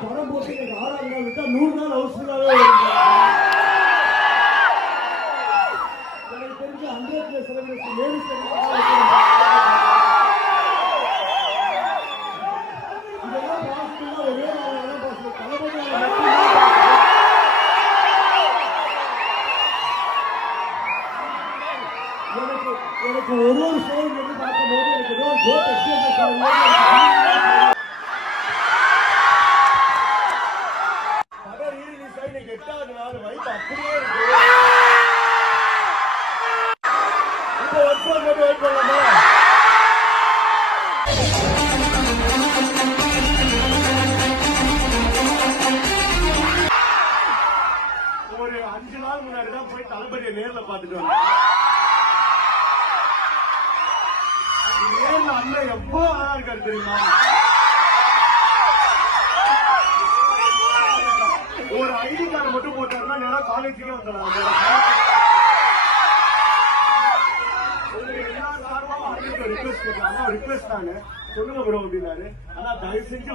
படம் போட்டு 6ஆவது நாள் விட்டா 100 நாள் ஹவுஸ்ஃபுல்லாவே எனக்கு தெரிஞ்சு 100 செலிபிரேஷன் லேடிஸ் இதெல்லாம் பாசிட்டிவா ஒரே நாள் பாசிட்டிவ் தளபதி எனக்கு ஒரு ஷோ வந்து பார்க்கும்போது எனக்கு ஏதோ கோட் எக்ஸ்பீரியன்ஸ் ஆகும். படம் ரீலீஸ் ஆகி 8வது நாள் வைப் அப்படியே இருக்கு. இப்போ வருஷம் மட்டும் வெயிட் பண்ணலாமா? ஒரு 5 நாள் முன்னாடி தான் போய் தளபதியை நேர்ல பார்த்துட்டு வந்தேன். அண்ணன் எவ்வளவு அழகா இருக்காரு தெரியுமா? ஒரு ஐடி கார்டு மட்டும் போட்டாருன்னா நேரம் காலேஜுக்கே வந்துடலாம். எல்லா சார்பாகவும் ரிக்வெஸ்ட் பண்ணலாம். ரிக்வெஸ்ட் தாங்க சொல்லுங்க ப்ரோ அப்படின்னாரு. ஆனா தயவு செஞ்சு